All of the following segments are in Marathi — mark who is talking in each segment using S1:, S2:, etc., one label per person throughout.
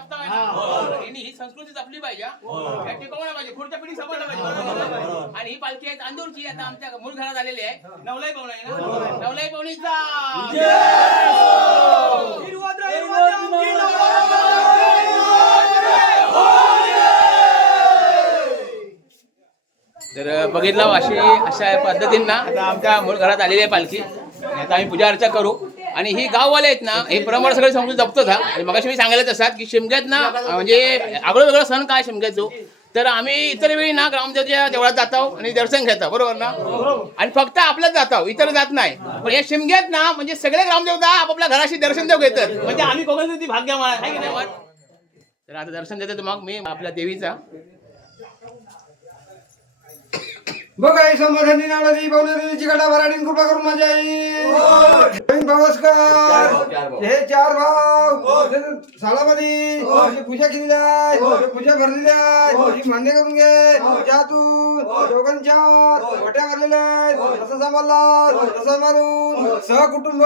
S1: जपता यांनी ही संस्कृती जपली पाहिजे पाहिजे पुढच्या पिढी पाहिजे आणि ही पालखी आहे तांदूळची आता आमच्या मूळ घरात आलेली आहे नवलाई नवलाई तर बघितलं अशी अशा पद्धतींना आता आमच्या मूळ घरात आलेली आहे पालखी आता आम्ही पूजा अर्चा करू आणि ही गाववाले आहेत ना हे परंपरा सगळे समजून जपतो हा. आणि मगाशी मी सांगायला तसात की शिमग्यात ना म्हणजे आगळं वेगळं सण काय शिमग्याचो तर आम्ही इतर वेळी ना ग्रामदेवच्या देवळात जातो आणि दर्शन घेतो बरोबर ना? आणि फक्त आपल्याच जातो इतर जात नाही. पण या शिमग्यात ना म्हणजे सगळे ग्रामदेवता आपापल्या घराशी दर्शन देव घेतात. म्हणजे आम्ही कोकणात ती भाग्य आहे की नाही? तर आता दर्शन देतो मग मी आपल्या देवीचा.
S2: बघा समाधानी बावलेची गडा भराडी कृपा करून माझी आई. गोविंद भावस्कर हे चार भाव सालामध्ये पूजा केलेली आहे. पूजा भरलेली आहे. ही मान्य करून घे. त्यातून दोघांच्या वट्या भरलेल्या आहेत. तसं सांभाळला. तसं मारून सहकुटुंब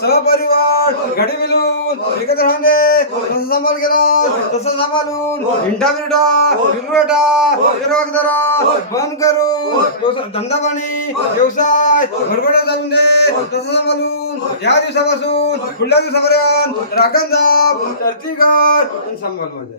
S2: सहपरिवार घडी मिळून एकत्र राहणे. तसं सांभाळ केला. तसं सांभाळून हिंडा बिरडा बिरवटा फिरवगदरा बंद करून धंदा पाणी व्यवसाय भरभरा जाऊन दे. तसं सांभाळून. या दिवसापासून पुढल्या दिवसापर्यंत राखण जाप कर आणि सांभाळ माझा